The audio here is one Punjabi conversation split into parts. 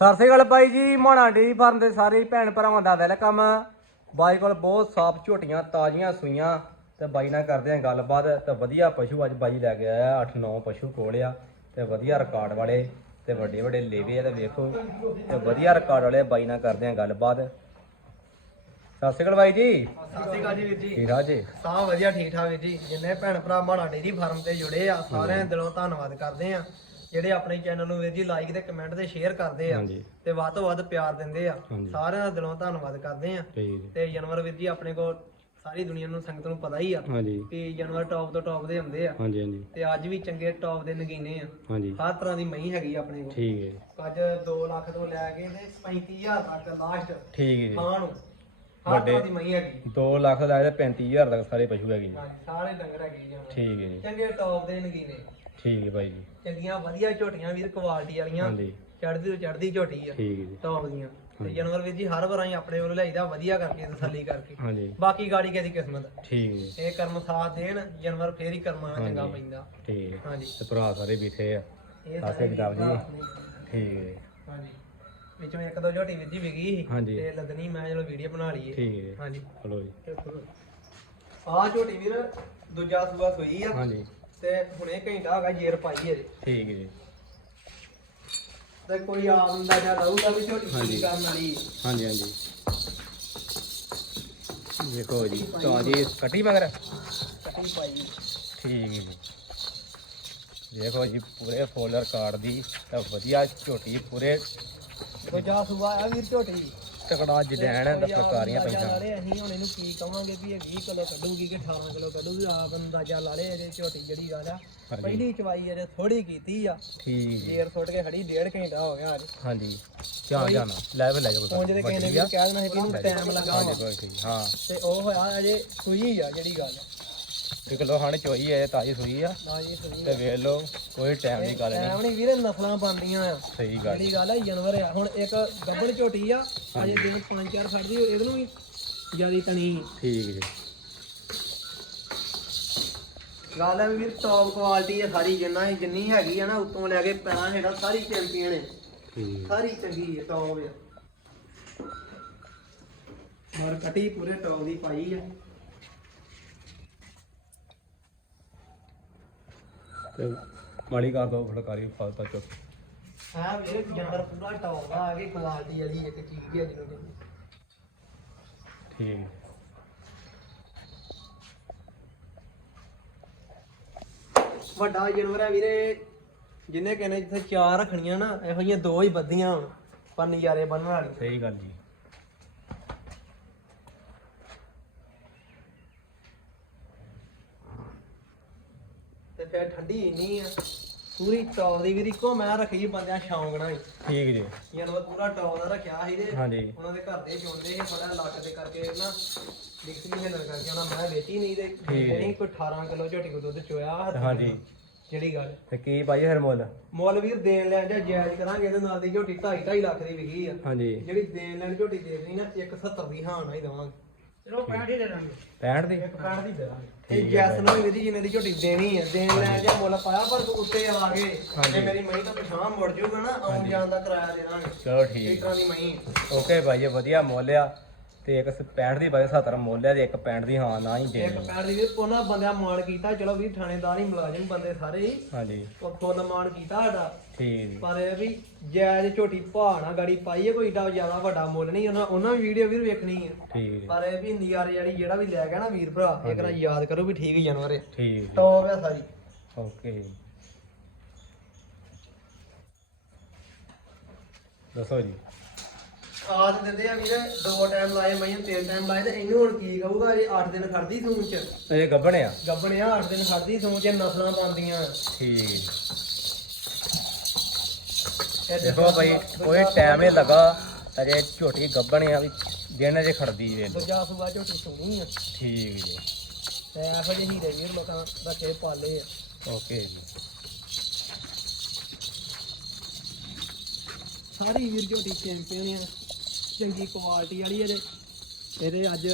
ਸਤਿ ਸ੍ਰੀ ਅਕਾਲ ਬਾਈ ਜੀ ਮੋਣਾ ਡੇਰੀ ਫਾਰਮ ਦੇ ਸਾਰੇ ਭੈਣ ਭਰਾਵਾਂ ਦਾ ਵੈਲਕਮ। ਬਾਈ ਕੋਲ ਬਹੁਤ ਸਾਫ਼ ਝੋਟੀਆਂ ਤਾਜ਼ੀਆਂ ਸੂਈਆਂ ਤੇ ਬਾਈ ਨਾਲ ਕਰਦੇ ਆਂ ਗੱਲਬਾਤ। ਤੇ ਵਧੀਆ ਪਸ਼ੂ ਅੱਜ ਬਾਈ ਲੈ ਕੇ ਆਇਆ 8-9 ਪਸ਼ੂ ਕੋਲ ਆ ਤੇ ਵਧੀਆ ਰਿਕਾਰਡ ਵਾਲੇ ਤੇ ਵੱਡੇ ਵੱਡੇ ਲੇਵੇ ਆ ਤੇ ਵੇਖੋ ਤੇ ਵਧੀਆ ਰਿਕਾਰਡ ਵਾਲੇ ਬਾਈ ਨਾਲ ਕਰਦੇ ਆਂ ਗੱਲਬਾਤ। ਸਤਿ ਸ੍ਰੀ ਅਕਾਲ ਬਾਈ ਜੀ। ਸਤਿ ਸ਼੍ਰੀ ਅਕਾਲ ਜੀ ਵੀਰ ਜੀ। ਠੀਕ ਆ ਜੀ? ਸਾਹ ਵਧੀਆ ਠੀਕ ਠਾਕ ਵੀਰ ਜੀ। ਜਿੰਨੇ ਭੈਣ ਭਰਾ ਮਾਣਾ ਡੇਰੀ ਫਾਰਮ ਤੇ ਜੁੜੇ ਆ ਸਾਰਿਆਂ ਦਿਲੋਂ ਧੰਨਵਾਦ ਕਰਦੇ ਆ। ਜਿਹੜੇ ਆਪਣੇ ਚੈਨਲ ਨੂੰ ਵੀਰ ਜੀ ਲਾਈਕ ਤੇ ਕਮੈਂਟ ਤੇ ਸ਼ੇਅਰ ਕਰਦੇ ਆ ਹਾਂਜੀ। ਤੇ ਵੱਧ ਤੋਂ ਵੱਧ ਪਿਆਰ ਦਿੰਦੇ ਆ। ਹਾਂਜੀ। ਸਾਰਿਆਂ ਦਾ ਦਿਲੋਂ ਧੰਨਵਾਦ ਕਰਦੇ ਆ। ਠੀਕ ਜੀ। ਤੇ ਜਾਨਵਰ ਵੀਰ ਜੀ ਆਪਣੇ ਕੋਲ ਸਾਰੀ ਦੁਨੀਆ ਨੂੰ ਸੰਗਤ ਨੂੰ ਪਤਾ ਹੀ ਆ ਹਾਂਜੀ। ਕਿ ਜਾਨਵਰ ਟੌਪ ਤੋਂ ਟੌਪ ਦੇ ਹੁੰਦੇ ਆ। ਹਾਂਜੀ ਹਾਂਜੀ। ਤੇ ਅੱਜ ਵੀ ਚੰਗੇ ਟੌਪ ਦੇ ਨਗੀਨੇ ਆ। ਹਾਂਜੀ। ਹਰ ਤਰ੍ਹਾਂ ਦੀ ਮਹੀਂ ਹੈਗੀ ਆ ਆਪਣੇ ਕੋਲ। ਠੀਕ ਹੈ। ਅੱਜ 2 ਲੱਖ ਤੋਂ ਲੈ ਕੇ ਤੇ 35000 ਤੱਕ ਲਾਸਟ ਠੀਕ ਹੈ ਜੀ। ਖਾਣ ਨੂੰ। ਹਰ ਵੱਡੇ- ਦੀ ਮਹੀਂ ਹੈਗੀ। 2 ਲੱਖ ਦਾ ਇਹਦੇ 35000 ਤੱਕ ਸਾਰੇ ਪਸ਼ੂ ਹੈਗੇ ਜੀ ਹਾਂਜੀ ਸਾਰੇ ਡੰਗਰ ਹੈਗੇ ਜੀ ਜਾਨਵਰ। ਠੀਕ ਹੈ ਜੀ। ਚੰਗੇ ਟੌਪ ਦੇ ਨਗੀਨੇ। ਠੀਕ ਹੈ ਬਾਈ ਜੀ। ਚੰਗੀਆਂ ਵਧੀਆ ਝੋਟੀਆਂ ਵੀਰ ਕੁਆਲਿਟੀ ਵਾਲੀਆਂ। ਹਾਂਜੀ। ਚੜਦੀ ਤੋਂ ਚੜਦੀ ਝੋਟੀ ਆ। ਠੀਕ ਹੈ ਜੀ। ਟੌਪ ਦੀਆਂ। ਤੇ ਜਾਨਵਰ ਵੀਰ ਜੀ ਹਰ ਵਾਰ ਅਸੀਂ ਆਪਣੇ ਵੱਲੋਂ ਲਿਆਈਦਾ ਵਧੀਆ ਕਰਕੇ ਤਸੱਲੀ ਕਰਕੇ। ਹਾਂਜੀ। ਬਾਕੀ ਗਾੜੀ ਕਿਸੇ ਦੀ ਕਿਸਮਤ। ਠੀਕ ਹੈ ਜੀ। ਇਹ ਕਰਮ ਸਾਥ ਦੇਣ ਜਾਨਵਰ ਫੇਰ ਹੀ ਕਰਮਾਂ ਨਾਲ ਚੰਗਾ ਪੈਂਦਾ। ਠੀਕ ਹੈ। ਹਾਂਜੀ। ਤੇ ਭਰਾ ਸਾਰੇ ਬੀਠੇ ਆ। ਇਹ ਸਾਰੇ ਕਿਤਾਬ ਜੀ। ਠੀਕ ਹੈ ਹਾਂਜੀ। ਵਿੱਚੋਂ ਇੱਕ ਦੋ ਝੋਟੀ ਵੀਰ ਜੀ ਵਿਗੀ ਸੀ। ਹਾਂਜੀ। ਤੇ ਲੱਦਣੀ ਮੈਂ ਚਲੋ ਵੀਡੀਓ ਬਣਾ ਲਈਏ ਠੀਕ ਹੈ। ਜੀ, ਹਾਂਜੀ। ਚਲੋ ਜੀ। ਆਹ ਝੋਟੀ ਵੀਰ ਦੂਜਾ ਸੂਆ ਸੋਈ ਆ। ਹਾਂਜੀ। ਤੇ ਹੁਣੇ ਘੰਟਾ ਹੈਗਾ ਜੇਰ ਪਾਈ ਹੈ ਜੀ ਠੀਕ ਹੈ ਜੀ। ਤੇ ਕੋਈ ਆਮ ਦਾ ਜਾਂ ਲਊਗਾ ਵੀ ਝੋਟੀ ਹਾਂਜੀ। ਕੀ ਕਰਨ ਵਾਲੀ। ਹਾਂਜੀ ਹਾਂਜੀ। ਦੇਖੋ ਜੀ ਤਾਜੀ ਕੱਟੀ ਮਗਰ? ਕੱਟੀ ਪਾਈ। ਠੀਕ ਹੈ ਜੀ। ਦੇਖੋ ਜੀ ਪੂਰੇ ਫੋਲਰ ਕਾਰਡ ਦੀ ਤਾਂ ਵਧੀਆ ਝੋਟੀ ਪੂਰੇ ਦੂਜਾ ਸੂਆ ਆ ਵੀਰ ਝੋਟੀ। ਤਕੜਾ ਜਦੈਣ ਦਾ ਅੰਦਾਜ਼ਾ ਲਾ ਪਈਆਂ। ਲਏ ਅਸੀਂ ਹੁਣ ਇਹਨੂੰ ਕੀ ਕਵਾਂਗੇ ਵੀ ਇਹ 20 ਕਿਲੋ ਕੱਢੂਗੀ ਕਿ 18 ਕਿਲੋ ਕੱਢੂਗੀ ਆਪ ਅੰਦਾਜ਼ਾ ਲਾ ਲੇ ਇਹਦੇ ਝੋਟੀ ਜਿਹੜੀ ਗੱਲ ਆ। ਹਾਂਜੀ। ਪਹਿਲੀ ਚਵਾਈ ਅਜੇ ਥੋੜੀ ਕੀਤੀ ਆ। ਠੀਕ। ਜੀ ਜੇਰ ਸੁੱਟ ਕੇ ਖੜੀ ਡੇਢ ਘੰਟਾ ਹੋ ਗਿਆ ਅੱਜ। ਹਾਂਜੀ ਧਿਆਨ ਜਾਣਾ ਲੈ ਵੇ ਲੈ ਜਾ ਪਹੁੰਚ ਦੇ ਕਿਸੇ ਨੇ ਵੀ ਕਹਿ ਦੇਣਾ ਸੀ ਵੀ ਇਹਨੂੰ ਟਾਈਮ ਲੱਗਾ ਵਾ ਹਾਂਜੀ ਠੀਕ ਹਾਂ। ਤੇ ਉਹ ਹੋਇਆ ਅਜੇ ਸੂਈ ਆ ਜਿਹੜੀ ਗੱਲ। ਇੱਕ ਕਿਲੋ ਹਣ ਚੋਈ ਹੈ ਤਾਜੀ ਸੂਈ ਆ। ਨਾ ਜੀ ਸੂਈ ਤੇ ਵੇਖ ਲਓ ਕੋਈ ਟਾਈਮ ਦੀ ਗੱਲ ਨਹੀਂ ਟਾਈਮ ਨਹੀਂ ਵੀਰੇ ਨਸਲਾਂ ਬਣਦੀਆਂ ਆ। ਸਹੀ ਗੱਲ ਜਿਹੜੀ ਗੱਲ ਆ ਜਾਨਵਰ ਆ। ਹੁਣ ਇੱਕ ਗੱਬੜ ਝੋਟੀ ਆ ਅਜੇ ਦਿਨ 5-4 ਖੜਦੀ ਇਹਦੇ ਨੂੰ ਵੀ ਜਿਆਦੀ ਤਣੀ। ਠੀਕ ਜੀ। ਗੱਲ ਹੈ ਵੀਰ ਟੌਪ ਕੁਆਲਿਟੀ ਹੈ ਸਾਰੀ ਜਿੰਨਾ ਹੀ ਜਿੰਨੀ ਹੈਗੀ ਆ ਨਾ ਉੱਤੋਂ ਲੈ ਕੇ ਪੈਣਾ ਹੈਗਾ ਸਾਰੀ ਚੈਂਪੀਅਨ ਹੈ ਸਾਰੀ ਚੰਗੀ ਹੈ ਟੌਪ ਆ। ਮਰ ਕਟੀ ਪੂਰੇ ਟੌਪ ਦੀ ਪਾਈ ਆ। ਤੇ ਮਾੜੀ ਕਰ ਦੋ ਫੜਕਾਰੀ ਫਾਲਤਾ ਚੁੱਕ। ਹੈ ਵੀਰੇ ਜਾਨਵਰ ਪੂਰਾ ਟੌਪ ਆ ਕੇ ਕੁਆਲਿਟੀ ਵਾਲੀ ਇੱਕ ਚੀਜ਼ ਹੈ ਜਿਹਨੂੰ ਕਹਿੰਦੇ। ਠੀਕ। ਵੱਡਾ ਜਾਨਵਰ ਹੈ ਵੀਰੇ ਜਿੰਨੇ ਕਹਿੰਦੇ ਜਿੱਥੇ ਚਾਰ ਰੱਖਣੀਆਂ ਨਾ ਇਹੋ ਜਿਹੀਆਂ ਦੋ ਹੀ ਬੱਧੀਆਂ ਹੁਣ ਪਰ ਨਜ਼ਾਰੇ ਬੰਨਣ ਵਾਲੀਆਂ। ਸਹੀ ਗੱਲ ਜੀ। ਠੰਡੀ ਇੰਨੀ ਆ। ਪੂਰੀ ਟੌਪ ਦੀ ਵੀਰ ਇੱਕੋ ਮੈਂ ਰੱਖੀ ਬੰਦਿਆਂ ਸ਼ੌਂਕ ਨਾਲ ਹੀ। ਠੀਕ ਜੀ। ਜਾਨਵਰ ਪੂਰਾ ਟੌਪ ਦਾ ਰੱਖਿਆ ਸੀ ਤੇ ਹਾਂਜੀ। ਉਹਨਾਂ ਦੇ ਘਰ ਦੇ ਚੁੰਦੇ ਸੀ ਥੋੜਾ ਲੱਕ ਦੇ ਕਰਕੇ ਨਾ ਲਿਖਤ ਨਹੀਂ ਹਿੱਲਣ ਕਰਕੇ ਉਹਨਾਂ ਮੈਂ ਵੇਚੀ ਨਹੀਂ ਤੇ ਨਹੀਂ ਕੋਈ 18 ਕਿਲੋ ਝੋਟੀ ਕੋ ਦੁੱਧ ਚੋਇਆ ਹੱਥ ਹਾਂਜੀ। ਜਿਹੜੀ ਗੱਲ। ਤੇ ਕੀ ਪਾਈ ਫਿਰ ਮੁੱਲ? ਮੁੱਲ ਵੀਰ ਦੇਣ ਲੈਣ ਜਾਂ ਜਾਇਜ਼ ਕਰਾਂਗੇ ਇਹਦੇ ਨਾਲ ਦੀ ਝੋਟੀ 2.5 2.5 ਲੱਖ ਦੀ ਵਿਕੀ ਆ। ਹਾਂਜੀ। ਜਿਹੜੀ ਦੇਣ ਲੈਣ ਝੋਟੀ ਦੇਖਣੀ ਨਾ 170 ਦੀ ਹਾਂ ਨਾ ਹੀ ਦਵਾਂਗੇ। ਚਲੋ 65 ਹੀ ਦੇ ਦਾਂਗੇ। 65 ਦੀ? ਇੱਕ ਪੈਣ ਦੀ ਦੇ ਦਾਂਗੇ। ਇਹ ਜੈਸ ਨੂੰ ਵੀ ਵੀਰ ਜਿਹਨੇ ਦੀ ਝੋਟੀ ਦੇਣੀ ਜਾਂ ਮੁੱਲ ਪਾਇਆ ਪਰ ਤੂੰ ਉੱਤੇ ਆ ਮੇਰੀ ਮਹੀਂ ਤਾਂ ਪਛਾਣ ਮੁੜ ਜਾਊਗਾ ਨਾ ਆਉਣ ਜਾਣ ਦਾ ਕਿਰਾਇਆ ਦੇ ਦਾਂਗੇ ਚਲੋ ਠੀਕ ਤਰ੍ਹਾਂ ਦੀ ਮਹੀਂ ਓਕੇ ਭਾਈ ਇਹ ਵਧੀਆ ਮੁੱਲ ਆ। ਤੇ ਇੱਕ 65 ਦੀ ਬਾਈ 70 ਮੁੱਲ ਆ ਤੇ ਇੱਕ 65 ਦੀ ਹਾਂ ਨਾ ਹੀ ਇੱਕ ਦੇਣੀ। ਪੈਰ ਦੀ ਵੀਰ ਉਹਨਾਂ ਬੰਦਿਆਂ ਮਾਣ ਕੀਤਾ ਚਲੋ ਵੀਰ ਥਾਣੇਦਾਰ ਹੀ ਮੁਲਾਜ਼ਮ ਬੰਦੇ ਸਾਰੇ ਹੀ। ਹਾਂਜੀ। ਉਹ ਫੁੱਲ ਮਾਣ ਕੀਤਾ ਸਾਡਾ। ਠੀਕ। ਜੀ ਪਰ ਇਹ ਵੀ ਜਾਇਜ਼ ਝੋਟੀ ਭਾਣਾ ਗਾੜੀ ਪਾਈ ਹੈ ਕੋਈ ਏਡਾ ਜ਼ਿਆਦਾ ਵੱਡਾ ਮੁੱਲ ਨਹੀਂ ਉਹਨਾਂ ਉਹਨਾਂ ਵੀ ਵੀਡੀਓ ਵੀਰ ਵੇਖਣੀ ਹੈ ਠੀਕ। ਜੀ ਪਰ ਇਹ ਵੀ ਨਜ਼ਾਰੇ ਵਾਲੀ ਜਿਹੜਾ ਵੀ ਲੈ ਗਿਆ ਨਾ ਵੀਰ ਭਰਾ ਇਹ ਕਰਾਂ ਯਾਦ ਕਰੋ ਵੀ ਠੀਕ ਹੀ ਜਾਨਵਰ ਹੈ ਠੀਕ। ਜੀ ਟੌਪ ਹੈ ਸਾਰੀ। ਓਕੇ। ਜੀ ਦੱਸੋ ਜੀ। ਖਾਦ ਦਿੰਦੇ ਆ ਵੀਰੇ ਦੋ ਟਾਈਮ ਲਾਏ ਮੈਂ ਤਿੰਨ ਟਾਈਮ ਲਾਏ ਤੇ ਇਹਨੂੰ ਹੁਣ ਕੀ ਕਹੂਗਾ ਇਹ 8 ਦਿਨ ਖੜਦੀ ਸੂਣ ਚ। ਇਹ ਗੱਬਣ ਆ ਗੱਬਣਿਆ 8 ਦਿਨ ਖੜਦੀ ਸੂਣ ਚ ਨਸਲਾਂ ਪਾਉਂਦੀਆਂ। ਠੀਕ। ਇਹ ਦੇਖੋ ਭਾਈ ਕੋਈ ਟਾਈਮ ਨਹੀਂ ਲੱਗਾ ਅਜੇ ਝੋਟੀ ਗੱਬਣ ਆ ਵੀ ਦਿਨ ਜੇ ਖੜਦੀ ਵੇ ਦੂਜਾ ਸੂਆ ਝੋਟੀ ਸੋਹਣੀ ਆ। ਠੀਕ ਜੀ। ਤੇ ਇਹੋ ਜਿਹੇ ਹੀਰੇ ਵੀਰ ਲੋਕਾਂ ਰੱਖੇ ਪਾਲੇ ਆ। ਓਕੇ ਜੀ। ਸਾਰੀ ਵੀਰ ਝੋਟੀ ਚੈਂਪੀਅਨ ਆ। ਚੰਗੀ ਕੁਆਲਿਟੀ ਵਾਲੀ ਇਹਦੇ। ਇਹਦੇ ਅੱਜ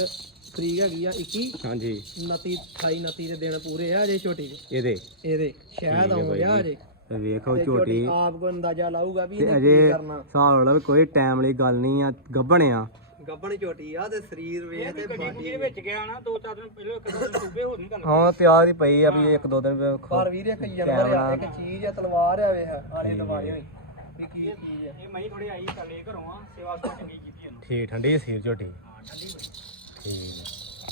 ਤਰੀਕ ਹੈਗੀ ਆ 21 ਹਾਂਜੀ। 29 28 29 ਦੇ ਦਿਨ ਪੂਰੇ ਆ ਅਜੇ ਝੋਟੀ ਦੇ ਇਹਦੇ। ਇਹਦੇ। ਸ਼ਾਇਦ ਆਉਂ ਜੀ। ਅਜੇ ਤੇ ਵੇਖੋ ਝੋਟੀ ਆਪ ਕੋ ਅੰਦਾਜ਼ਾ ਲਾਊਗਾ ਵੀ ਤੇ ਇਹਨੇ ਅਜੇ ਕੀ ਕਰਨਾ। ਹਿਸਾਬ ਲਾ ਵੀ ਕੋਈ ਟਾਈਮ ਵਾਲੀ ਗੱਲ ਨਹੀਂ ਆ। ਗੱਭਣ ਆ। ਗੱਬਣ ਝੋਟੀ ਆ ਤੇ ਸਰੀਰ ਵੇਖ ਤੇ ਬਾਡੀ ਵਿੱਚ ਗਿਆ ਨਾ ਦੋ ਚਾਰ ਦਿਨ ਪਹਿਲਾਂ ਇੱਕ ਦੋ ਦਿਨ ਸੂਬੇ ਹੋ ਨਹੀਂ ਗੱਲ ਹਾਂ ਤਿਆਰ ਹੀ ਪਈ ਆ ਵੀ ਇੱਕ ਦੋ ਦਿਨ ਵੇਖੋ। ਪਰ ਵੀਰ ਇੱਕ ਜਾਨਵਰ ਆ ਇੱਕ ਚੀਜ਼ ਆ ਤਲਵਾਰ ਆ ਵੇਖ ਆਲੇ ਦਵਾਰੇ ਹੋਈ। ਵੀ ਕੀ ਚੀਜ਼ ਆ। ਇਹ ਮਈ ਥੋੜੀ ਆਈ ਕੱਲੇ ਘਰੋਂ ਆ ਸੇਵਾ ਸੁਆ ਚੰਗੀ ਕੀਤੀ ਇਹਨੂੰ। ਠੀਕ ਠੰਡੀ ਸੀ ਝੋਟੀ। ਹਾਂ ਠੰਡੀ ਬੜੀ ਠੀਕ।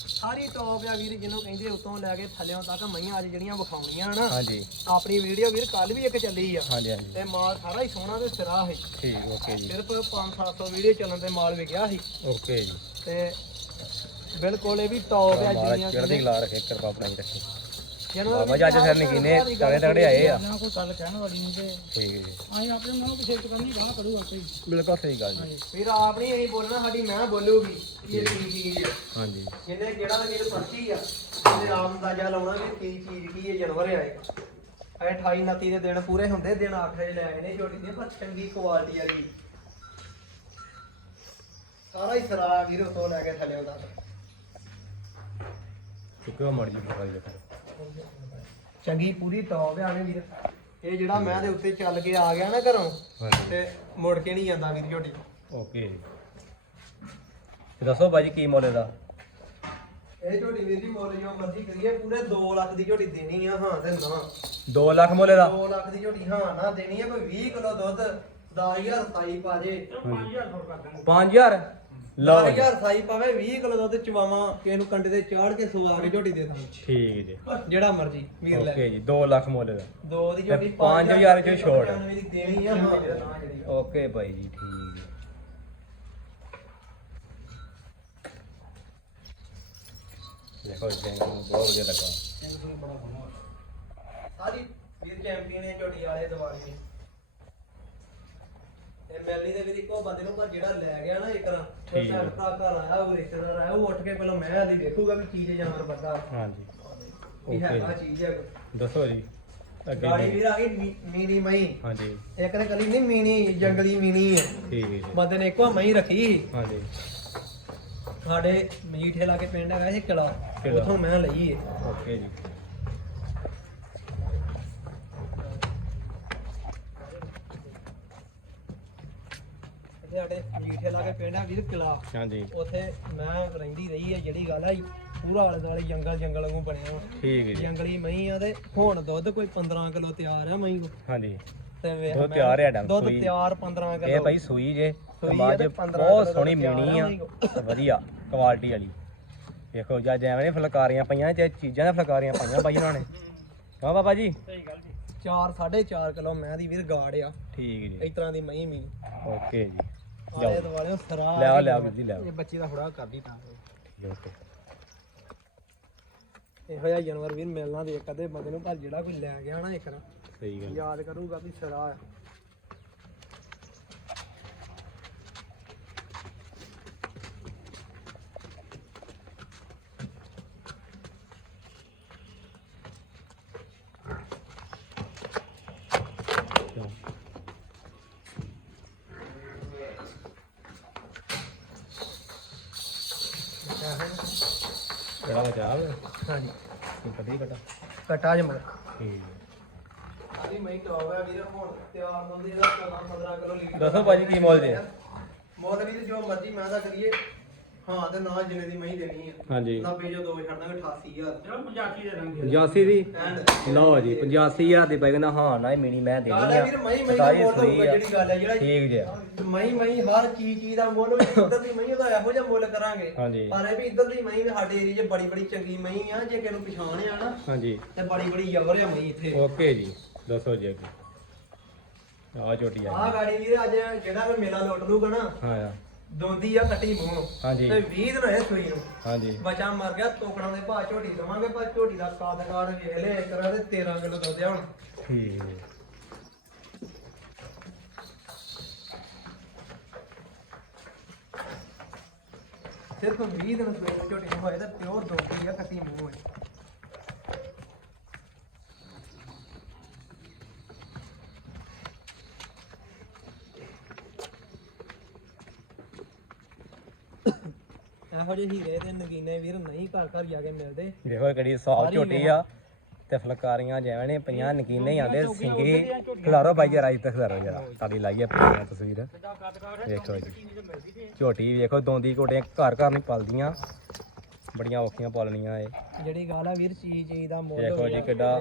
ਸਾਰੀ ਟੌਪ ਆ ਵੀਰ ਜਿਹਨੂੰ ਕਹਿੰਦੇ ਉਤੋਂ ਲੈ ਕੇ ਥੱਲਿਓਂ ਤੱਕ ਮਈਆਂ ਅੱਜ ਜਿਹੜੀਆਂ ਵਿਖਾਉਣੀਆਂ ਨਾ ਹਾਂਜੀ। ਆਪਣੀ ਵੀਡੀਓ ਵੀਰ ਕੱਲ ਵੀ ਇੱਕ ਚੱਲੀ ਆ। ਹਾਂਜੀ ਹਾਂਜੀ। ਤੇ ਮਾਲ ਸਾਰਾ ਹੀ ਸੋਹਣਾ ਤੇ ਸਿਰਾ ਸੀ। ਠੀਕ ਓਕੇ ਜੀ। ਸਿਰਫ 5-700 ਵੀਡੀਓ ਚੱਲਣ ਤੇ ਮਾਲ ਵਿਕਿਆ ਸੀ। ਓਕੇ ਜੀ। ਤੇ ਬਿਲਕੁਲ ਇਹ ਵੀ ਟੌਪ ਆ ਜਿਹੜੀਆਂ ਚੜ੍ਹਦੀ ਕਲਾ ਰੱਖੇ ਕਿਰਪਾ ਆਪਣੀ ਰੱਖੀ। ਬਾਬਾ ਜੀ ਅੱਜ ਫਿਰ ਨਗੀਨੇ ਤਗੜੇ ਤਗੜੇ ਆਏ ਆ। ਨਾ ਕੋਈ ਗੱਲ ਕਹਿਣ ਵਾਲੀ ਨਹੀਂ ਤੇ। ਠੀਕ ਹੈ ਜੀ। ਅਸੀਂ ਆਪਣੇ ਮਨੋਂ ਕਿਸੇ ਇੱਕ ਕਰਨੀ ਗਾਹ ਕਰੂਗਾ ਕੋਈ ਬਿਲਕੁਲ ਸਹੀ ਗੱਲ ਜੀ। ਵੀਰ ਆਪ ਨਹੀਂ ਅਸੀਂ ਬੋਲਣਾ ਸਾਡੀ ਮੈਂ ਬੋਲੂਗੀ ਕਿ ਇਹ ਕੀ ਚੀਜ਼ ਆ। ਹਾਂਜੀ। ਜਿਹਨੇ ਜਿਹੜਾ ਤਾਂ ਵੀਰ ਪਰਚੀ ਆ ਉਹਨੇ ਆਪ ਅੰਦਾਜ਼ਾ ਲਾਉਣਾ ਵੀ ਕੀ ਚੀਜ਼ ਕੀ ਇਹ ਜਾਨਵਰ ਆਏਗਾ ਐ 28 29 ਦੇ ਦਿਨ ਪੂਰੇ ਹੁੰਦੇ ਦਿਨ ਆਖਰੇ ਲੈ ਆਏ ਨੇ ਛੋਟੀ ਦੇ ਪਰ ਚੰਗੀ ਕੁਆਲਿਟੀ ਵਾਲੀ। ਸਾਰਾ ਹੀ ਸਰਾ ਵੀਰ ਉਤੋਂ ਲੈ ਕੇ ਥੱਲੇ ਉਹਦਾ ਚੁੱਕਿਓ ਮੜ ਜੀ ਜੀ। ਚੰਗੀ ਪੂਰੀ ਟੌਪ ਆ ਵੀਰ। ਇਹ ਜਿਹੜਾ ਮੈਂ ਦੇ ਉੱਤੇ ਚੱਲ ਕੇ ਆ ਗਿਆ ਨਾ ਘਰੋਂ ਹਾਂਜੀ। ਤੇ ਮੁੜ ਕੇ ਨਹੀਂ ਜਾਂਦਾ ਵੀਰ ਝੋਟੀ ਓਕੇ ਜੀ। ਤੇ ਦੱਸੋ ਬਾਜੀ ਕੀ ਮੁੱਲ ਇਹਦਾ? ਇਹ ਝੋਟੀ ਵੀਰ ਦੀ ਮੁੱਲ ਜੋ ਮਰਜ਼ੀ ਕਰੀਏ ਪੂਰੇ 2 ਲੱਖ ਦੀ ਝੋਟੀ ਦੇਣੀ ਆ ਹਾਂ ਤੇ ਨਾ। 2 ਲੱਖ ਮੁੱਲ ਇਹਦਾ? 2 ਲੱਖ ਦੀ ਝੋਟੀ ਹਾਂ ਨਾ ਦੇਣੀ ਆ ਕੋਈ 20 ਕਿਲੋ ਦੁੱਧ 10000 ਸਾਈ ਪਾ ਜੇ। 5000 ਹੋਰ ਕਰ ਦਾਂਗੇ 5000 ਲਓ ਜੀ। 10000 ਸਾਈ ਪਾਵੇ 20 ਕਿਲੋ ਦੁੱਧ ਚਵਾਵਾਂ ਕਿਸੇ ਨੂੰ ਕੰਡੇ ਤੇ ਚਾੜ ਕੇ ਸਵਾ ਕੇ ਝੋਟੀ ਦੇ ਦਾਂ ਠੀਕ ਜੀ। ਜਿਹੜਾ ਮਰਜ਼ੀ ਵੀਰ ਲੈ। ਓਕੇ ਜੀ 2 ਲੱਖ ਮੁੱਲ ਇਹਦਾ ਦੋ ਦੀ ਝੋਟੀ ਤੇ ਪੰਜ ਹਜ਼ਾਰ ਚੋਂ ਛੋੜ। 95 ਦੀ ਦੇਣੀ ਆ ਹਾਂ। ਨਾ। ਓਕੇ ਭਾਈ ਜੀ ਠੀਕ ਹੈ ਦੇਖੋ ਜੀ ਮੈਨੂੰ ਬਹੁਤ ਵਧੀਆ ਲੱਗਾ। ਸਾਰੀ ਵੀਰ ਚੈਂਪੀਅਨ ਹੈ ਝੋਟੀ ਵਾਲੇ ਦਿਵਾਲੀ ਤੇ ਮੈਲੀ ਦੇ ਵੀਰ ਇੱਕੋ ਬੰਦੇ ਨੂੰ ਪਰ ਜਿਹੜਾ ਲੈ ਗਿਆ ਨਾ ਇੱਕ ਰਾਂ ਠੀਕ ਹੈ। ਭਰਾ ਘਰ ਆਇਆ ਉਹ ਰਿਸ਼ਤੇਦਾਰ ਆਇਆ ਉਹ ਉੱਠ ਕੇ ਪਹਿਲਾਂ ਮੈਂ ਦੀ ਦੇਖੂਗਾ ਵੀ ਚੀਜ਼ ਜਾਨਵਰ ਵੱਡਾ ਹਾਂਜੀ। ਵੀ ਓਕੇ ਹੈਗਾ ਚੀਜ਼ ਹੈ ਦੱਸੋ ਜੀ। ਅੱਗੇ ਗਾੜੀ ਜੀ। ਵੀਰ ਆ ਗਈ ਮੀ- ਮੀਨੀ ਮਈ। ਹਾਂਜੀ। ਇੱਕ ਨੇ ਕਲੀ ਨਹੀਂ ਮੀਨੀ ਜੰਗਲੀ ਹੈ। ਠੀਕ ਹੈ ਜੀ। ਬੰਦੇ ਨੇ ਇੱਕੋ ਮਈ ਰੱਖੀ। ਹਾਂਜੀ। ਸਾਡੇ ਮਜੀਠੇ ਲਾ ਕੇ ਪਿੰਡ ਹੈਗਾ ਸੀ ਕਿਲਾ ਕਿਲ੍ਹਾ। ਉਥੋਂ ਮੈਂ ਲਈ ਏ ਓਕੇ ਜੀ। ਇੱਥੇ ਸਾਡੇ ਮਜੀਠੇ ਲਾ ਕੇ ਪਿੰਡ ਹੈ ਵੀਰ ਕਿਲਾ ਹਾਂਜੀ। ਉਥੇ ਮੈਂ ਰਹਿੰਦੀ ਰਹੀ ਹੈ ਜਿਹੜੀ ਗੱਲ ਆ ਜੀ, ਪੂਰਾ ਆਲੇ ਦੁਆਲੇ ਜੰਗਲ ਜੰਗਲ ਵਾਂਗੂ ਬਣਿਆ ਵਾ। ਠੀਕ ਹੈ ਜੀ। ਜੰਗਲੀ ਮਹੀਂ ਆ ਤੇ ਹੁਣ ਦੁੱਧ ਕੋਈ 15 ਕਿਲੋ ਤਿਆਰ ਆ ਮਹੀਂ ਕੋ। ਹਾਂਜੀ। ਤੇ ਵੇਖ ਦੁੱਧ ਮੈਂ- ਤਿਆਰ ਹੈ ਡੰਗ ਦੁੱਧ। ਤਿਆਰ 15 ਇਹ ਕਿਲੋ। ਭਾਈ ਸੂਈ ਜੇ ਤੇ ਮਾਝ ਆ ਤੇ 15 ਬਹੁਤ ਕਿਲੋ ਸੋਹਣੀ ਮੀਣੀ ਆ ਆ ਤੇ ਵਧੀਆ ਕੁਆਲਿਟੀ ਵਾਲੀ। ਦੇਖੋ ਜਾਂ ਜਿਵੇਂ ਨੇ ਫੁਲਕਾਰੀਆਂ ਪਈਆਂ ਤੇ ਚੀਜ਼ਾਂ ਦੀਆਂ ਫੁਲਕਾਰੀਆਂ ਪਾਈਆਂ ਬਾਈ ਉਹਨਾਂ ਨੇ। ਹਾਂ ਬਾਬਾ ਜੀ। ਸਹੀ ਗੱਲ ਜੀ। 4 4.5 ਕਿਲੋ ਮੈਂ ਦੀ ਵੀਰ ਗਾੜ ਆ। ਠੀਕ ਜੀ। ਇਸ ਤਰ੍ਹਾਂ ਦੀ ਮਹੀਂ ਮੀ ਓਕੇ ਜੀ। ਆਲੇ ਜਾਓ ਦੁਆਲੇ ਸਰਾ ਲੈ ਆਓ, ਲੈ ਵੀਰ ਜੀ, ਲੈ ਆਓ। ਇਹ ਬੱਚੀ ਦਾ ਫੜਾ ਕਰਦੀ ਤਾਂ। ਠੀਕ ਹੈ, ਓਕੇ ਇਹੋ ਜਿਹਾ ਜਾਨਵਰ ਵੀਰ ਮਿਲਣਾ ਦੇ ਕਦੇ ਬੰਦੇ ਨੂੰ ਪਰ ਜਿਹੜਾ ਕੋਈ ਲੈ ਗਿਆ ਨਾ ਇੱਕ ਨਾ ਸਹੀ ਗੱਲ। ਯਾਦ ਕਰੂਗਾ ਵੀ ਸਰਾ ਆ ਕਿਹੜਾ ਬਚਾ ਹਾਂਜੀ। ਕੀ ਕਦੀ ਕਟਾ ਕਟਾ ਜਮਰ ਠੀਕ। ਆਦੀ ਮੈਂ ਟੌਪ ਆ ਵੀਰ ਹੁਣ ਤਿਆਰ ਤੋਂ ਦੇ ਦਾ 14 15 ਕਿਲੋ ਲੀਟਰ ਦੱਸੋ ਭਾਜੀ ਕੀ ਮੁੱਲ ਜੇ? ਮੁੱਲ ਵੀਰ ਜੋ ਮਰਜ਼ੀ ਮੈਂ ਤਾਂ ਕਰੀਏ। ਹਾਂ ਤੇ ਨਾ ਜਿੰਨੇ ਦੀ ਮਹੀਂ ਦੇਣੀ ਆ। ਹਾਂਜੀ। 90 ਜੋ ਦੋ ਛੱਡ ਦਾਂਗੇ 88000 ਚਲੋ 85 ਦੇ ਦਾਂਗੇ। 85 ਦੀ? ਐਂਡ। ਲਓ ਜੀ 85000 ਦੀ ਬਾਈ ਕਹਿੰਦਾ ਹਾਂ ਨਾ ਇਹ ਮੀਣੀ ਮੈਂ ਗੱਲ ਦੇਣੀ ਹੈ ਆ। ਵੀਰ ਮਹੀਂ ਮਹੀਂ ਦਾ ਸਾਰੀ ਮੁੱਲ ਸੂਈ ਹੋਊਗਾ ਆ। ਜਿਹੜੀ ਗੱਲ ਹੈ ਜਿਹੜਾ ਠੀਕ ਜੇ ਮਹੀਂ ਮਹੀਂ ਹਰ ਚੀਜ਼ ਚੀਜ਼ ਦਾ ਮੁੱਲ ਵੀ ਇੱਧਰ ਦੀ ਮਹੀਂ ਦਾ ਇਹੋ ਜਿਹਾ ਮੁੱਲ ਕਰਾਂਗੇ। ਹਾਂਜੀ। ਪਰ ਇਹ ਵੀ ਇੱਧਰ ਦੀ ਮਹੀਂ ਵੀ ਸਾਡੇ ਏਰੀਏ 'ਚ ਬੜੀ ਬੜੀ ਚੰਗੀ ਮਹੀਂ ਆ ਜੇ ਕਿਸੇ ਨੂੰ ਪਛਾਣ ਆ ਨਾ ਹਾਂਜੀ। ਤੇ ਬੜੀ ਬੜੀ ਜ਼ਬਰ ਆ ਮਹੀਂ ਇੱਥੇ। ਓਕੇ ਜੀ ਦੱਸੋ ਜੀ ਅੱਗੇ। ਆ ਛੋਟੀ ਆ ਆਹ ਗਾੜੀ ਵੀਰ ਅੱਜ ਜਿਹੜਾ ਵੀ ਮੇਲਾ ਲੁੱਟ ਲੂਗਾ ਨਾ ਹਾਂ ਆ ਦੋਂਦੀ ਆ ਕੱਟੀ ਮੂੰਹ ਹਾਂਜੀ। ਤੇ 20 ਦਿਨ ਹੋਏ ਸੂਈ ਨੂੰ। ਹਾਂਜੀ। ਬੱਚਾ ਮਰ ਗਿਆ ਤੋਕੜਾਂ ਦੇ ਭਾਅ ਝੋਟੀ ਦਵਾਂਗੇ ਪਰ ਝੋਟੀ ਦਾ ਕਾਦ ਕਾੜ ਵੇਖ ਲਿਆ ਕਰਾਂ ਤੇ 13 ਕਿਲੋ ਦੁੱਧ ਆ ਹੁਣ। ਠੀਕ। ਹੈ ਸਿਰਫ 20 ਦਿਨ ਸੂਈ ਨੂੰ ਝੋਟੀ ਨੂੰ ਹੋਏ ਤਾਂ ਪਿਓਰ ਦੋਂਦੀ ਆ ਕੱਟੀ ਮੂੰਹ ਹੈ ਜਿਹੇ ਹੀਰੇ ਤੇ ਨਗੀਨੇ ਵੀਰ ਨਹੀਂ ਘਰ ਘਰ ਜਾ ਕੇ ਮਿਲਦੇ। ਦੇਖੋ ਕਿਹੜੀ ਸਾਫ਼ ਝੋਟੀ। ਆ ਤੇ ਫਲਕਾਰੀਆਂ ਜਿਵੇਂ ਨੇ ਪਈਆਂ ਨਕੀਨੇ ਹੀ ਆਂਦੇ ਸਿੰਗੀ ਖਲਾਰੋ ਬਾਈ ਜਰਾ ਇੱਥੇ ਖਲਾਰੋ ਜਰਾ ਤਾਲੀ ਲਾਈਏ ਪਈਆਂ ਤਸਵੀਰ। ਵੇਖੋ ਜੀ। ਝੋਟੀ ਵੇਖੋ ਦੋਂਦੀ ਕੋਟੀਆਂ ਘਰ ਘਰ ਨਹੀਂ ਪਲਦੀਆਂ। ਬੜੀਆਂ ਔਖੀਆਂ ਪਾਲਣੀਆਂ ਇਹ। ਜਿਹੜੀ ਗੱਲ ਆ ਵੀਰ ਚੀਜ਼ ਚੀਜ਼ ਦਾ ਮੁੱਲ ਵੇਖੋ ਜੀ ਕਿੱਡਾ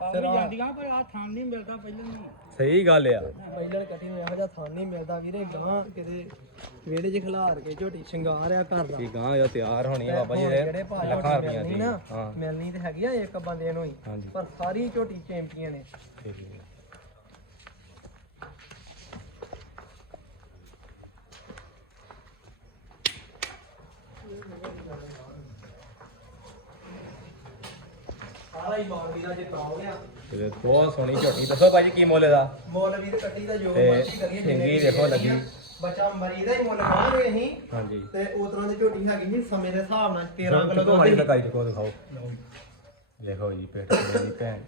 ਪਾਵੀ ਜਾਂਦੀਆਂ ਪਰ ਆ ਥਾਂ ਨਹੀਂ ਮਿਲਦਾ ਪਹਿਲਾਂ ਨਹੀਂ ਸਹੀ ਗੱਲ ਆ। ਪਹਿਲਣ ਕੱਟੀ ਨੂੰ ਇਹੋ ਜਿਹਾ ਥਾਂ ਨਹੀਂ ਮਿਲਦਾ ਵੀਰੇ ਗਾਂ ਕਿਤੇ ਵਿਹੜੇ 'ਚ ਖਿਲਾਰ ਕੇ ਝੋਟੀ ਸ਼ਿੰਗਾਰ ਆ ਘਰ ਦਾ। ਕੀ ਗਾਂ ਇਹ ਤਿਆਰ ਹੋਣੀ ਆ ਬਾਬਾ ਜੀ ਜਿਹੜੇ ਦੇ ਭਾਅ ਲੱਖਾਂ ਝੋਟੀ ਰੁਪਈਆਂ ਮਿਲਣੀ ਦੀ ਨਾ ਹਾਂ। ਮਿਲਣੀ ਤੇ ਹੈਗੀ ਆ ਇੱਕ ਬੰਦੇ ਨੂੰ ਹੀ ਹਾਂਜੀ। ਪਰ ਸਾਰੀ ਝੋਟੀ ਚੈਂਪੀਅਨ ਨੇ ਠੀਕ ਹੈ। ਸਾਰਾ ਹੀ ਜੇ ਤੇ ਬਹੁਤ ਸੋਹਣੀ ਝੋਟੀ। ਦੱਸੋ ਭਾਜੀ ਕੀ ਮੁੱਲ ਇਹਦਾ? ਮੁੱਲ ਵੀਰ ਕੱਟੀ ਦਾ ਜੋ ਤੇ ਮਰਜ਼ੀ ਕਰੀਏ ਵੀ ਦੇਖੋ। ਲੱਗੀ। ਬੱਚਾ ਮਰੀ ਦਾ ਹੀ ਮੁੱਲ ਕਹਾਂਗੇ ਅਸੀਂ। ਹਾਂਜੀ। ਤੇ ਉਸ ਤਰ੍ਹਾਂ ਦੀ ਝੋਟੀ ਹੈਗੀ ਜੀ ਸਮੇਂ ਦੇ ਹਿਸਾਬ ਨਾਲ 13 ਕਿਲੋ ਤੋਂ ਦੁੱਧ ਲਗਾਈ ਦੇਖੋ ਦਿਖਾਓ। ਦੇਖੋ ਜੀ ਪੇਟ ਦੀ ਭੈਣ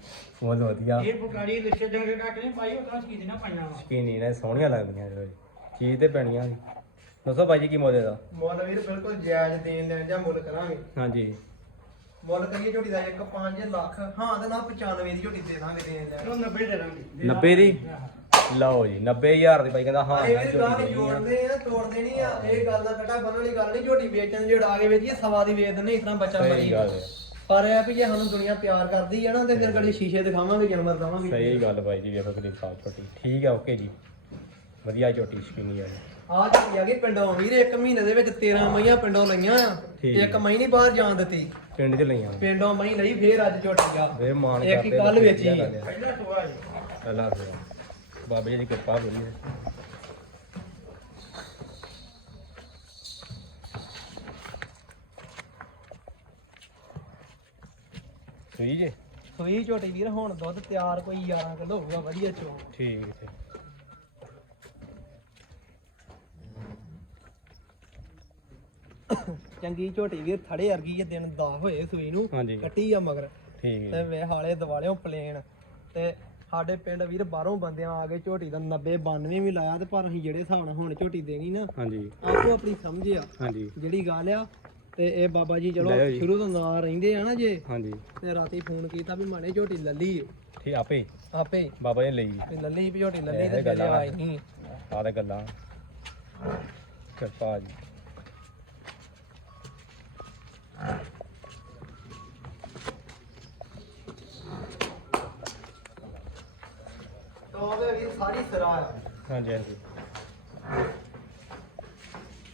ਬਹੁਤ ਵਧੀਆ। ਇਹ ਬੁਕਾਰੀ ਲਿਖੇ ਜੰਗੇ ਕੱਟ ਨਹੀਂ ਪਾਈ ਉਹ ਕੀ ਨਾ ਪਾਈਆਂ ਸ਼ਕੀਨੀ ਨੇ ਸੋਹਣੀਆਂ ਲੱਗਦੀਆਂ ਜੀ ਚੀਜ਼ ਤੇ ਪੈਣੀਆਂ ਦੱਸੋ ਭਾਜੀ ਕੀ ਮੁੱਲ ਇਹਦਾ? ਮੁੱਲ ਵੀਰ ਬਿਲਕੁਲ ਜਾਇਜ਼ ਦੇਣ ਲੈਣ ਜਾਂ ਮੁੱਲ ਕਰਾਂਗੇ। ਹਾਂਜੀ। ਮੁੱਲ ਕਰੀਏ ਝੋਟੀ ਦਾ 1 5 ਲੱਖ ਹਾਂ ਤੇ ਨਾ 95 ਦੀ ਝੋਟੀ ਦੇ ਦਾਂਗੇ ਦੇਣ ਉਹ 90 ਦੇ ਦਾਂਗੇ। 90 ਦੀ? ਲਓ ਜੀ 90000 ਦੀ ਭਾਈ ਕਹਿੰਦਾ ਹਾਂ ਇਹ ਹਾਂ ਵੀ ਗੱਲ ਆ। ਜੋੜਦੇ ਆ ਤੋੜਦੇ ਨਹੀਂ ਆ ਇਹ ਗੱਲ ਦਾ ਕਟਾ ਬੰਨਣ ਵਾਲੀ ਗੱਲ ਨਹੀਂ ਝੋਟੀ ਵੇਚਣ ਜਿਹੜਾ ਕੇ ਵੇਚੀਏ ਸਵਾ ਦੀ ਵੇਚ ਦਿੰਦੇ ਤਰ੍ਹਾਂ ਬੱਚਾ ਮਰੀ ਗੱਲ ਹੈ। ਪਰ ਇਹ ਆ ਵੀ ਜੇ ਸਾਨੂੰ ਦੁਨੀਆ ਪਿਆਰ ਕਰਦੀ ਆ ਨਾ ਤੇ ਫਿਰ ਕਦੇ ਸ਼ੀਸ਼ੇ ਦਿਖਾਵਾਂਗੇ ਜਾਨਵਰ ਦਵਾਂਗੇ। ਸਹੀ ਗੱਲ ਭਾਈ ਜੀ ਵੇਖੋ ਕਿੰਨੀ ਸਾਫ਼ ਝੋਟੀ। ਠੀਕ ਹੈ ਓਕੇ ਜੀ। ਵਧੀਆ ਝੋਟੀ ਸ਼ਕੀਨੀ ਆ ਜੀ। ਆ ਝੋਟੀ ਆ ਗਈ ਪਿੰਡੋਂ ਵੀਰ ਇੱਕ ਮਹੀਨੇ ਦੇ ਵਿੱਚ 13 ਮਈਆਂ ਪਿੰਡੋਂ ਲਈਆਂ ਆ। ਠੀਕ ਇੱਕ ਮਈ ਨਹੀਂ ਬਾਹਰ ਜਾਣ ਦਿੱਤੀ। ਪਿੰਡ 'ਚ ਲਈਆਂ ਪਿੰਡੋਂ ਮਈ ਲਈ ਫੇਰ ਅੱਜ ਝੋਟੀ ਵੇ ਮਾਨ ਇੱਕ ਹੀ ਲੋਕੀ ਵੇਚੀ। ਪਹਿਲਾਂ ਟੋਆ ਜੀ ਅੱਲਾ ਫਿਰ। ਬਾਬੇ ਜੀ ਦੀ ਕਿਰਪਾ ਬੜੀ ਹੈ ਸਹੀ ਜੇ? ਸੋਈ ਝੋਟੀ ਵੀਰ ਹੁਣ ਦੁੱਧ ਤਿਆਰ ਕੋਈ 11 ਕਿਲੋ ਹੋਊਗਾ ਵਧੀਆ ਚੋ। ਠੀਕ ਹੈ ਚੰਗੀ ਝੋਟੀ ਵੀਰ ਥੜੇ ਵਰਗੀ ਆ ਦਿਨ 10 ਹੋਏ ਸੂਈ ਨੂੰ ਹਾਂਜੀ। ਕੱਟੀ ਆ ਮਗਰ। ਠੀਕ ਤੇ ਵੇ ਹਾਲੇ ਦਿਵਾਲਿਓ ਪਲੇਨ ਤੇ ਸਾਡੇ ਪਿੰਡ ਵੀਰ ਬਾਹਰੋਂ ਬੰਦਿਆਂ ਆ ਕੇ ਝੋਟੀ ਦਾ 90 92 ਵੀ ਲਾਇਆ ਤੇ ਪਰ ਅਸੀਂ ਜਿਹੜੇ ਹਿਸਾਬ ਨਾਲ ਹੁਣ ਝੋਟੀ ਦੇਣੀ ਨਾ ਹਾਂਜੀ। ਆਪੋ ਆਪਣੀ ਸਮਝ ਆ ਹਾਂਜੀ। ਜਿਹੜੀ ਗੱਲ ਆ। ਤੇ ਇਹ ਬਾਬਾ ਜੀ ਚਲੋ ਜੀ। ਸ਼ੁਰੂ ਤੋਂ ਨਾਲ ਰਹਿੰਦੇ ਆ ਨਾ ਜੇ। ਹਾਂਜੀ। ਤੇ ਰਾਤੀ ਫੋਨ ਕੀਤਾ ਵੀ ਮਾਣੇ ਝੋਟੀ ਲੱਲੀ ਏ। ਠੀਕ ਆਪੇ। ਆਪੇ। ਹੀ ਬਾਬਾ ਜੀ ਨੇ ਲਈ। ਵੀ ਲੱਲੀ ਵੀ ਝੋਟੀ ਲੱਲੀ ਇਹ ਤੇ ਗੱਲਾਂ। ਗੱਲਾਂ ਆਈ ਨਹੀਂ। ਆਹ ਤੇ ਗੱਲਾਂ। ਕਿਰਪਾ ਜੀ। ਟੌਪ ਹੈ ਵੀਰ ਸਾਰੀ ਸਿਰਾ ਆ। ਹਾਂਜੀ ਹਾਂਜੀ।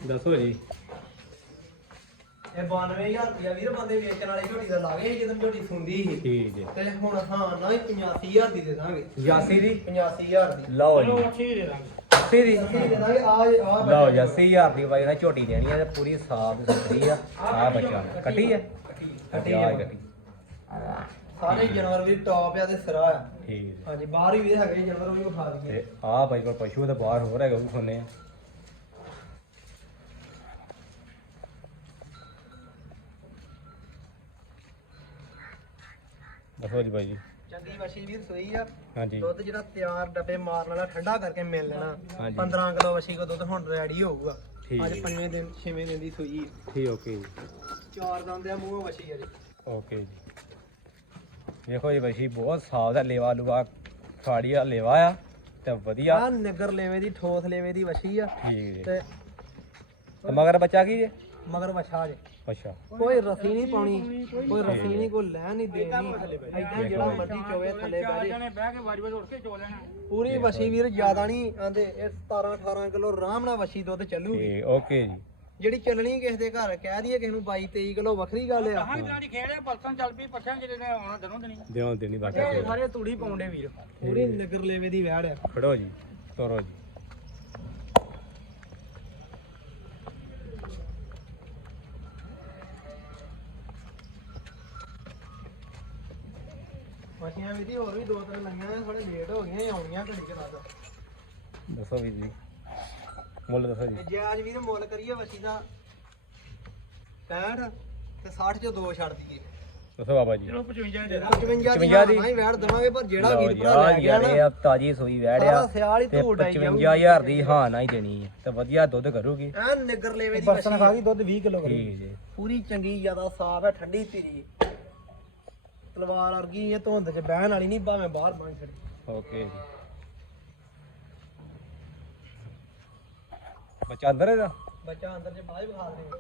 ਦੱਸੋ ਜੀ। ਇਹ 92000 ਰੁਪਇਆ ਵੀਰ ਬੰਦੇ ਵੇਚਣ ਵਾਲੀ ਝੋਟੀ ਦਾ ਲਾਗੇ ਜਦੋਂ ਝੋਟੀ ਸੁੰਦੀ ਸੀ। ਠੀਕ ਹੈ। ਤੇ ਹੁਣ ਹਾਂ ਨਾ ਹੀ 85000 ਦੀ ਦੇ ਦਾਂਗੇ। ਯਾਸੀ ਦੀ? 85000 ਦੀ। ਲਓ ਜੀ। ਅੱਛੀ ਦੇ ਦਾਂਗੇ ਆ ਆ ਲਓ ਜੀ 80000 ਦੀ ਬਾਈ ਨਾਲ ਝੋਟੀ ਦੇਣੀ ਹੈ ਤੇ ਪੂਰੀ ਸਾਫ਼ ਸੁਥਰੀ ਆ। ਆ ਬੱਚਾ। ਕੱਟੀ ਹੈ? ਕੱਟੀ ਆ ਕੱਟੀ ਸਾਰੇ ਜਾਨਵਰ ਵੀ ਟੌਪ ਆ ਤੇ ਸਿਰਾ ਆ। ਠੀਕ ਹੈ। ਹਾਂਜੀ ਬਾਹਰ ਹੀ ਵੀ ਹੈਗੇ ਜਾਨਵਰ ਉਹ ਵੀ ਵਿਖਾ ਦਈਏ। ਤੇ ਆ ਬਾਈ ਕੋਲ ਪਸ਼ੂ ਤੇ ਬਾਹਰ ਹੋਰ ਹੈਗਾ ਉਹ ਵੀ ਖੋਨੇ ਆ। ਦੱਸੋ ਜੀ ਬਾਈ ਜੀ। ਚੰਗੀ ਵਸ਼ੀ ਵੀਰ ਸੋਈ ਆ। ਹਾਂਜੀ। ਦੁੱਧ ਜਿਹੜਾ ਤਿਆਰ ਡੱਬੇ ਮਾਰਨ ਵਾਲਾ ਠੰਡਾ ਕਰਕੇ ਮਿਲ ਲੈਣਾ। ਹਾਂਜੀ। 15 ਕਿਲੋ ਵਸ਼ੀ ਕੋ ਦੁੱਧ ਹੁਣ ਰੈਡੀ ਹੋਊਗਾ। ਠੀਕ। ਅੱਜ ਹੈ। ਪੰਜਵੇਂ ਦਿਨ ਛੇਵੇਂ ਦਿਨ ਦੀ ਸੋਈ ਆ। ਠੀਕ ਓਕੇ ਜੀ। ਚਾਰ ਦੰਦ ਆ ਮੂੰਹੋਂ ਵਸ਼ੀ ਆ ਜੀ। ਓਕੇ ਜੀ। ਦੇਖੋ ਜੀ ਬਸ਼ੀ ਬਹੁਤ ਸਾਫ਼ ਦਾ ਲੇਵਾ ਲੂਆ ਖਾੜੀ ਆ ਲੇਵਾ ਆ ਤੇ ਵਧੀਆ। ਆ ਨਿਗਰ ਲੇਵੇ ਦੀ ਠੋਸ ਲੇਵੇ ਦੀ ਵਸ਼ੀ ਆ। ਠੀਕ ਜੀ। ਤੇ ਤੇ ਮਗਰ ਬੱਚਾ ਕੀ ਜੇ? ਮਗਰ ਵਛਾ ਜੇ। ਅੱਛਾ। ਕੋਈ ਰਸੀ ਨਹੀਂ ਪਾਉਣੀ ਕੋਈ ਰਸੀ ਨਹੀਂ ਕੋਈ ਲੈ ਨਹੀਂ ਦੇਣੀ। ਐਦਾਂ ਜਿਹੜਾ ਮਰਜ਼ੀ ਚੋਵੇ ਥੱਲੇ ਬਹਿ ਜੇ। ਜਾਣੇ ਬਹਿ ਕੇ ਵਾਰੀ ਵਾਰੀ ਉੱਠ ਕੇ ਚੋ ਲੈਣਾ। ਪੂਰੀ ਵਸ਼ੀ ਵੀਰ ਜ਼ਿਆਦਾ ਨਹੀਂ ਆਂਦੇ ਇਹ 17 18 ਕਿਲੋ ਆਰਾਮ ਨਾਲ ਵਸ਼ੀ ਦੁੱਧ ਚੱਲੂਗੀ। ਓਕੇ ਜੀ। ਜਿਹੜੀ ਚੱਲਣੀ ਕਿਸੇ ਦੇ ਘਰ ਕਹਿ ਦਈਏ ਕਿਸੇ ਨੂੰ 22 23 ਕਿਲੋ ਵੱਖਰੀ ਗੱਲ ਆ। ਹਾਂ ਇਦਾਂ ਦੀ ਹੈ ਬਲਤਨ ਚੱਲ ਪਈ ਪੱਛਾਂ ਜਿਹੜੇ ਨੇ ਆਉਣਾ ਦਿਨੋਂ ਦਿਨੀ। ਦੇਣੀ ਬਾਚਾ ਇਹ ਸਾਰੇ ਤੂੜੀ ਪਾਉਂਦੇ ਵੀਰ। ਪੂਰੀ ਨਿਗਰ ਲੇਵੇ ਦੀ ਵੈੜ ਆ। ਖੜੋ ਜੀ ਤੋਰੋ ਜੀ। ਵਸ਼ੀਆਂ ਵੀ ਦੀ ਹੋਰ ਵੀ ਦੋ ਤਿੰਨ ਲਈਆਂ ਥੋੜੇ ਲੇਟ ਹੋ ਗਈਆਂ ਇਹ ਆਉਣੀਆਂ ਘੜੀ ਘੜਾ ਦਾ ਦੱਸੋ ਵੀਰ ਜੀ। ਮੁੱਲ ਦੱਸੋ ਜੀ। ਤੇ ਜੇ ਅੱਜ ਵੀਰ ਮੁੱਲ ਕਰੀਏ ਵਸ਼ੀ ਦਾ 65 ਤੇ 60 ਚੋਂ ਦੋ ਛੱਡ ਦਈਏ। ਦੱਸੋ ਬਾਬਾ ਜੀ। ਚਲੋ 55 ਦੇ 55 ਦੀ 55 ਦੀ। ਹਾਂ ਹੀ ਵੈੜ ਦਵਾਂਗੇ ਪਰ ਜਿਹੜਾ ਲਓ ਵੀਰ ਜੀ, ਭਰਾ ਆਹ ਲੈ ਗਿਆ ਯਾਰ ਨਾ ਇਹ ਆ ਤਾਜੀ ਸੂਈ ਵਹਿੜ ਆ ਸਾਰਾ ਸਿਆਲ ਹੀ ਤੇ ਧੂੜ ਆਈ 55000 ਦੀ ਹਾਂ ਨਾ ਹੀ ਦੇਣੀ ਹੈ ਤੇ ਵਧੀਆ ਦੁੱਧ ਕਰੂਗੀ। ਐ ਨਿਗਰ ਲੇਵੇ ਦੀ ਵਸ਼ੀ ਗਈ ਦੁੱਧ 20 ਕਿਲੋ ਠੀਕ ਜੀ ਪੂਰੀ ਚੰਗੀ ਜ਼ਿਆਦਾ ਸਾਫ਼ ਹੈ ਠੰਡੀ ਧੀਰੀ। ਤਲਵਾਰ ਵਰਗੀ ਇਹ ਧੁੰਦ 'ਚ ਬਹਿਣ ਵਾਲੀ ਨਹੀਂ ਭਾਵੇਂ ਬਾਹਰ ਬਣ ਛੜੀ ਓਕੇ ਜੀ। ਬੱਚਾ ਅੰਦਰ ਇਹਦਾ? ਬੱਚਾ ਅੰਦਰ 'ਚ ਬਾਹਰ ਵਿਖਾ ਦੇ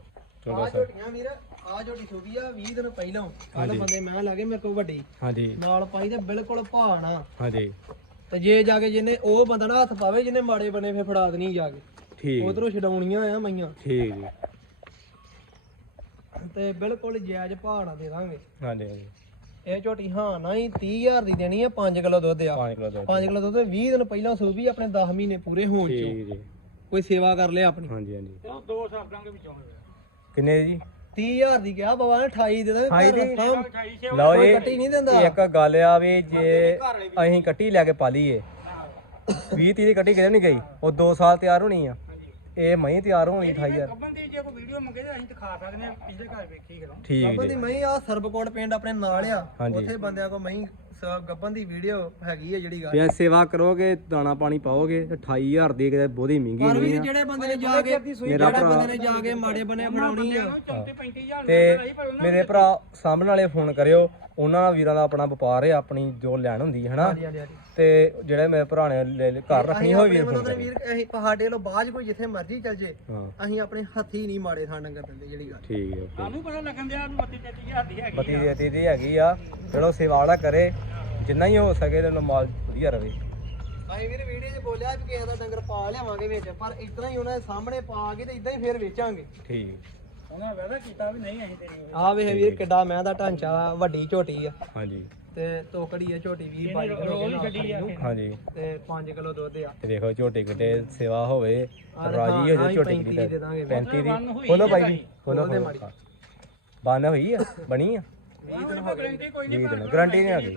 ਚਲੋ ਆ ਸਰ। ਝੋਟੀਆਂ ਵੀਰ ਆ ਝੋਟੀ ਆ 20 ਦਿਨ ਪਹਿਲਾਂ। ਕੱਲ ਹਾਂਜੀ। ਬੰਦੇ ਮੈਂ ਲਾਗੇ ਮੇਰੇ ਕੋਲ ਵੱਡੀ। ਹਾਂਜੀ। ਨਾਲ ਪਾਈ ਤੇ ਬਿਲਕੁਲ ਭਾਣਾ ਹਾਂਜੀ। ਤੇ ਜੇ ਜਾ ਕੇ ਜਿਹਨੇ ਉਹ ਬੰਦਾ ਨਾ ਹੱਥ ਪਾਵੇ ਜਿਹਨੇ ਮਾੜੇ ਬਣੇ ਫੇ ਫੜਾ ਦੇਣੀ ਜਾ ਕੇ। ਠੀਕ। ਉਧਰੋਂ ਛਡਾਉਣੀਆਂ ਆ ਮਈਆਂ। ਠੀਕ ਜੀ। ਤੇ ਬਿਲਕੁਲ ਜਾਇਜ਼ ਭਾਣਾ ਦੇ ਦਾਂਗੇ। ਹਾਂਜੀ ਹਾਂਜੀ। ਇਹ ਝੋਟੀ ਹਾਂ ਨਾ ਹੀ 30000 ਦੀ ਦੇਣੀ ਆ 5 ਕਿਲੋ ਦੁੱਧ ਆ। 5 ਕਿਲੋ ਦੁੱਧ। 5 ਕਿਲੋ ਦੁੱਧ 20 ਦਿਨ ਪਹਿਲਾਂ ਸੂਬੀ ਆਪਣੇ 10 ਮਹੀਨੇ ਪੂਰੇ ਹੋਣ ਚ। ਠੀਕ ਜੀ। ਕੋਈ ਸੇਵਾ ਕਰ ਲਿਆ ਆਪਣੀ। ਹਾਂਜੀ ਹਾਂਜੀ। ਤੇ ਉਹ ਦੋ ਸਾਲ ਦਾਂਗੇ ਵਿੱਚੋਂ ਕਿੰਨੇ ਜੀ? 30000 ਦੀ ਕਿਹਾ ਬਾਬਾ ਨੇ 28 ਦੇ ਦਾਂਗੇ ਸੇ ਲਓ ਜੀ ਕੱਟੀ ਨਹੀਂ ਦਿੰਦਾ। ਇੱਕ ਗੱਲ ਆ ਵੀ ਜੇ ਅਸੀਂ ਕੱਟੀ ਲੈ ਕੇ ਪਾਲੀਏ 20 30 ਦੀ ਕੱਟੀ ਕਿਤੇ ਨਹੀਂ ਗਈ? ਉਹ 2 ਸਾਲ ਤਿਆਰ ਹੋਣੀ ਆ। ਇਹ ਮਹੀਂ ਤਿਆਰ ਹੋਣੀ 28000 ਕੱਬਨ ਦੀ ਜੇ ਕੋਈ ਵੀਡੀਓ ਮੰਗੇ ਤਾਂ ਅਸੀਂ ਦਿਖਾ ਸਕਦੇ ਹਾਂ ਪਿਛਲੇ ਘਰ ਵੇਖੀ ਕਰੋ ਠੀਕ ਦੀ ਮਹੀਂ ਆ ਸਰਬਕੋਟ ਪਿੰਡ ਆਪਣੇ ਨਾਲ ਆ ਹਾਂਜੀ। ਉੱਥੇ ਬੰਦਿਆਂ ਕੋ ਮਹੀਂ ਸ- ਗੱਬਨ ਦੀ ਵੀਡੀਓ ਹੈਗੀ ਆ ਜਿਹੜੀ ਗੱਲ। ਜੇ ਸੇਵਾ ਕਰੋਗੇ ਦਾਣਾ ਪਾਣੀ ਪਾਓਗੇ ਤੇ 28000 ਦੀ ਕਿਤੇ ਬਹੁਤੀ ਮਹਿੰਗੀ ਪਰ ਨਹੀਂ ਵੀ ਆ। ਜਿਹੜੇ ਬੰਦੇ ਨੇ ਜਾ ਕੇ ਮੇਰਾ ਜਿਹੜਾ ਭਰਾ- ਬੰਦੇ ਨੇ ਜਾ ਕੇ ਮਾੜੇ ਬਣੇ ਬਣਾਉਣੀ ਆ। 34 35000 ਤੇ ਮੇਰੇ ਭਰਾ ਸਾਹਮਣੇ ਵਾਲੇ ਫੋਨ ਕਰਿਓ ਉਹਨਾਂ ਵੀਰਾਂ ਦਾ ਆਪਣਾ ਵਪਾਰ ਹੈ ਆਪਣੀ ਜੋ ਲੈਣ ਹੁੰਦੀ ਹੈ ਹਨਾ? ਹਾਂਜੀ ਹਾਂਜੀ ਹਾਂਜੀ। ਤੇ ਜਿਹੜੇ ਮੇਰੇ ਭਰਾ ਨੇ ਲੈ- ਲੈ- ਘਰ ਰੱਖਣੀ ਹੋਈ ਵੀਰ ਫੋਨ ਮਤਲਬ ਕਰਿਓ ਵੀਰ ਅਸੀਂ ਵੱਲੋਂ ਬਾਅਦ 'ਚ ਕੋਈ ਜਿੱਥੇ ਮਰਜ਼ੀ ਚੱਲ ਜੇ ਹਾਂ। ਅਸੀਂ ਆਪਣੇ ਹੱਥੀ ਨਹੀਂ ਮਾੜੇ ਥਾਂ ਡੰਗਰ ਦਿੰਦੇ ਜਿਹੜੀ ਗੱਲ। ਠੀਕ ਹੈ ਸਾਨੂੰ ਪਤਾ ਲੱਗਣ ਦਿਆ ਵੀ 32 33000 ਦੀ ਹੈਗੀ ਬਤੀ ਦੇ ਦੀ ਹੈਗੀ ਆ ਚਲੋ ਸੇਵਾ ਵਾਲਾ ਕਰੇ ਜਿੰਨਾ ਹੀ ਹੋ ਸਕੇ ਤੇ ਮਾਲ ਵਧੀਆ ਰਵੇ। ਅਸੀਂ ਵੀਰ ਵੀਡੀਓ 'ਚ ਬੋਲਿਆ ਵੀ ਕਿਸੇ ਦਾ ਡੰਗਰ ਪਾ ਲਿਆਵਾਂਗੇ ਵਿੱਚ ਪਰ ਇਤਨਾ ਹੀ ਉਹਨਾਂ ਦੇ ਸਾਹਮਣੇ ਪਾ ਕੇ ਤੇ ਇਦਾਂ ਹੀ ਫੇਰ ਵੇਚਾਂਗੇ। ਠੀਕ। ਉਹਨਾਂ ਵਾਅਦਾ ਕੀਤਾ ਵੀ ਨਹੀਂ ਅਸੀਂ ਤੇਰੀ ਆ ਵੇਖ ਵੀਰ ਕਿੱਡਾ ਮੈਂ ਦਾ ਢਾਂਚਾ ਵੱਡੀ ਝੋਟੀ ਆ। ਹਾਂਜੀ। ਤੇ ਤੋਕੜੀ ਆ ਝੋਟੀ 20 ਇਹਨੇ 22 ਕਿਲੋ ਛੱਡੀ ਆ। ਹਾਂਜੀ। ਤੇ 5 ਕਿਲੋ ਦੁੱਧ ਆ। ਤੇ ਦੇਖੋ ਝੋਟੀ ਕਿਤੇ ਸੇਵਾ ਹੋਵੇ ਰਾਜੀ ਹੋ ਜਾ ਝੋਟੀ 35 ਕਿਤੇ। ਦੇ ਦਾਂਗੇ। 35 ਬੰਨ ਦੀ ਹੋਈ ਖੋਲੋ ਜੇ ਬਾਈ ਜੀ। ਖੋਲੋ ਦੇ ਖੋਲੋ। ਬੰਨ ਹੋਈ ਆ ਬਣੀ ਆ। 20 ਦਿਨ ਹੋ ਗਏ। ਗਰੰਟੀ ਨਹੀਂ ਹੈਗੀ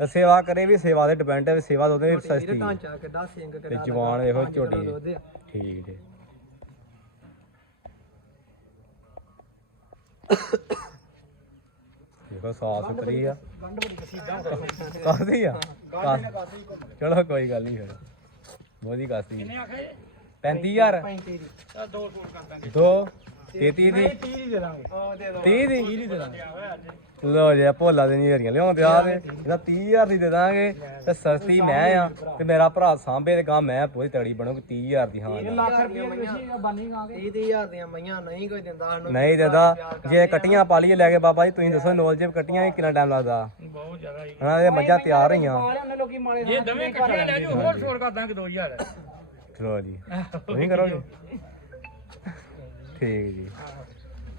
ਤਾਂ ਸੇਵਾ ਕਰੇ ਵੀ ਸੇਵਾ ਦੇ ਡਿਪੈਂਡ ਹੈ ਵੀ ਸੇਵਾ ਤਾਂ ਉਹਦੇ ਸਸਤੀ ਢਾਂਚਾ ਕਿੱਡਾ ਸਿੰਘ ਤੇ ਕਿੱਡਾ ਜਵਾਨ ਝੋਟੀ ਆ। ਠੀਕ ਜੀ ਦੇਖੋ ਸਾਫ਼ ਸੁਥਰੀ ਆ। ਗੰਢ ਬੜੀ ਕਸੀਦਾ ਕਾਸੀ। ਆ। ਚਲੋ ਕੋਈ ਗੱਲ ਨਹੀਂ ਫਿਰ। ਬਹੁਤੀ ਕਾਸੀ ਕਿੰਨੇ ਆਖੇ? 35000 35 ਦੀ। ਤਾਂ ਦੋ। ਸੂਟ ਕਰ ਦਾਂਗੇ 2 33 ਦੀ 30 ਦੀ ਦੇ ਦਾਂਗੇ। ਆ ਦੇ ਦੋ 30 ਦੀ ਦੇ ਦਾਂਗੇ। ਹੋਇਆ ਅੱਜ। ਲੋ ਜੇ ਭੋਲਾ ਦੇ ਨਹੀਂ ਹਰੀਆਂ ਲਿਆਉਂਦੇ ਆ ਤੇ ਇਹਦਾ 30000 ਦੀ ਦੇ ਦਾਂਗੇ ਤੇ ਸਸਤੀ ਮੈਂ ਆ ਤੇ ਮੇਰਾ ਭਰਾ ਸਾਂਭੇ ਤੇ ਗਾਂ ਮੈਂ ਪੂਰੀ ਤੜੀ ਬਣੂਗੀ 30000 ਦੀ ਹਾਂ ਲੱਖ ਰੁਪਏ ਵੇਚੀ ਬਾਨੀ ਗਾਂਗੇ 30000 ਦੀਆਂ ਮਈਆਂ ਨਹੀਂ ਕੋਈ ਦਿੰਦਾ ਸਾਨੂੰ। ਨਹੀਂ ਦਾਦਾ। ਜੇ ਕਟੀਆਂ ਪਾ ਲਈਏ ਲੈ ਕੇ ਬਾਬਾ ਜੀ ਤੁਸੀਂ ਦੱਸੋ ਨੋਲ ਜੇ ਕਟੀਆਂ ਕਿੰਨਾ ਟਾਈਮ ਲੱਗਦਾ? ਬਹੁਤ ਜ਼ਿਆਦਾ ਹੀ ਇਹ ਮੱਝਾਂ ਤਿਆਰ ਹੋਈਆਂ। ਜੇ ਦਵੇਂ ਇਕੱਠੇ ਲੈ ਜਾਓ ਹੋਰ ਛੋੜ ਕਰ ਦਾਂਗੇ 2000 ਚਲੋ ਜੀ। ਤੁਸੀਂ ਕਰੋਗੇ? ਠੀਕ ਜੀ।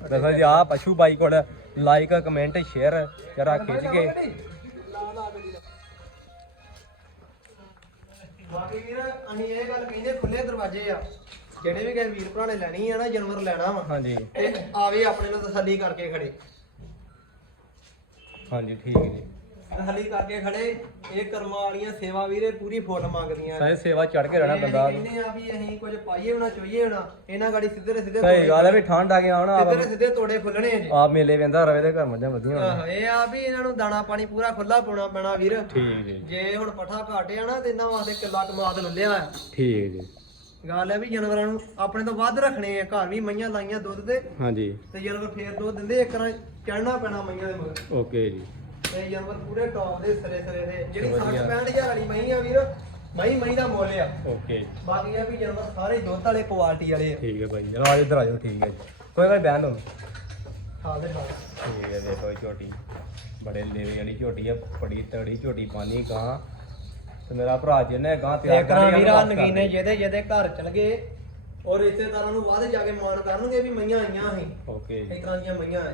ਦੱਸੋ ਜੀ ਆ ਪਸ਼ੂ ਬਾਈ ਕੋਲ ਲਾਈਕ ਕਮੈਂਟ ਸ਼ੇਅਰ ਜਰਾ ਖਿੱਚ ਕੇ। ਬਾਕੀ ਵੀਰ ਅਸੀਂ ਇਹ ਗੱਲ ਕਹਿੰਦੇ ਖੁੱਲੇ ਦਰਵਾਜ਼ੇ ਆ। ਜਿਹੜੇ ਵੀ ਕਿਸੇ ਵੀਰ ਭਰਾ ਨੇ ਲੈਣੀ ਆ ਨਾ ਜਾਨਵਰ ਲੈਣਾ ਵਾ। ਹਾਂਜੀ। ਤੇ ਆਵੇ ਆਪਣੇ ਨਾਲ ਤਸੱਲੀ ਕਰਕੇ ਖੜੇ। ਹਾਂਜੀ ਠੀਕ ਜੀ। ਤਸੱਲੀ ਕਰਕੇ ਖੜੇ। ਇਹ ਕਰਮਾਂ ਵਾਲੀਆਂ ਸੇਵਾ ਵੀਰੇ ਪੂਰੀ ਫੁੱਲ ਮੰਗਦੀਆਂ ਸਾਰੇ ਸੇਵਾ ਚੜ ਕੇ ਰਹਿਣਾ ਇਹ ਬੰਦਾ। ਅਸੀਂ ਕਹਿੰਦੇ ਆ ਵੀ ਅਸੀਂ ਕੁਝ ਪਾਈਏ ਹੋਣਾ ਚੋਈਏ ਹੋਣਾ। ਇਹਨਾਂ ਗਾੜੀ ਸਿੱਧੇ ਦੇ ਸਿੱਧੇ ਸਹੀ ਗੱਲ ਹੈ ਵੀ ਠੰਡ ਆ ਕੇ ਆਉਣਾ ਸਿੱਧੇ ਦੇ ਸਿੱਧੇ ਤੋੜੇ ਖੁੱਲਣੇ ਆ ਜੀ ਆਪ ਮੇਲੇ ਵੇਂਦਾ ਰਵੇ ਤੇ ਘਰ ਮੱਝਾਂ ਵਧੀਆ ਹੋਣ ਆਹੋ ਇਹ ਆ ਵੀ ਇਹਨਾਂ ਨੂੰ ਦਾਣਾ ਪਾਣੀ ਪੂਰਾ ਖੁੱਲਾ ਪਾਉਣਾ ਪੈਣਾ ਵੀਰ। ਠੀਕ ਜੀ ਜੇ ਹੁਣ ਪੱਠਾ ਘਾਟਿਆ ਨਾ ਤੇ ਇਹਨਾਂ ਵਾਸਤੇ ਕਿੱਲਾ ਕਮਾਦ ਲੱਲਿਆ ਆ ਠੀਕ ਜੀ ਗੱਲ ਹੈ ਵੀ ਜਾਨਵਰਾਂ ਨੂੰ ਆਪਣੇ ਤੋਂ ਵੱਧ ਰੱਖਣੇ ਆ। ਘਰ ਵੀ ਮਈਆਂ ਲਾਈਆਂ ਦੁੱਧ ਤੇ। ਹਾਂਜੀ। ਤੇ ਜਾਨਵਰ ਫੇਰ ਦੁੱਧ ਦਿੰਦੇ ਇੱਕ ਰਾਂ ਚੜਨਾ ਪੈਣਾ ਮਈਆਂ ਦੇ ਮਗਰ। ਓਕੇ ਜੀ। ਤੇ ਜਾਨਵਰ ਪੂਰੇ ਟੌਪ ਦੇ ਸਿਰੇ ਸਿਰੇ ਦੇ। ਜਿਹੜੀ ਵਧੀਆ। 60 65000 ਵਾਲੀ ਮਈ ਆ ਵੀਰ ਮਈ ਮਈ ਦਾ ਮੁੱਲ ਆ। ਓਕੇ ਬਾਕੀ ਇਹ ਵੀ ਜਾਨਵਰ ਸਾਰੇ ਦੁੱਧ ਵਾਲੇ ਕੁਆਲਿਟੀ ਵਾਲੇ ਆ। ਠੀਕ ਹੈ ਭਾਈ ਚਲੋ ਆਜੋ ਇੱਧਰ ਆਜੋ ਠੀਕ ਹੈ ਜੀ। ਕੋਈ ਗੱਲ ਬਿਆਨ ਦੋ ਖਾ ਦੇ ਨਾਲ ਠੀਕ ਹੈ ਦੇਖੋ ਇਹ ਝੋਟੀ। ਬੜੇ ਲੇਵੇ ਵਾਲੀ ਝੋਟੀ ਆ ਬੜੀ ਤੜੀ ਝੋਟੀ ਪਾਣੀ ਗਾਂ। ਤੇ ਮੇਰਾ ਭਰਾ ਜਿਹਨੇ ਗਾਂ ਤਿਆਰ ਇੱਕ ਕਰਨੀ ਵੀਰਾਂ ਨਗੀਨੇ ਜਿਹਦੇ ਜਿਹਦੇ ਘਰ ਚਲ ਗਏ ਔਰ ਰਿਸ਼ਤੇਦਾਰਾਂ ਨੂੰ ਵੱਧ ਜਾ ਕੇ ਮਾਣ ਕਰਨਗੇ ਵੀ ਮਈਆਂ ਆਈਆਂ ਸੀ। ਓਕੇ ਇਸ ਤਰ੍ਹਾਂ ਦੀਆਂ ਮਈਆਂ ਐ।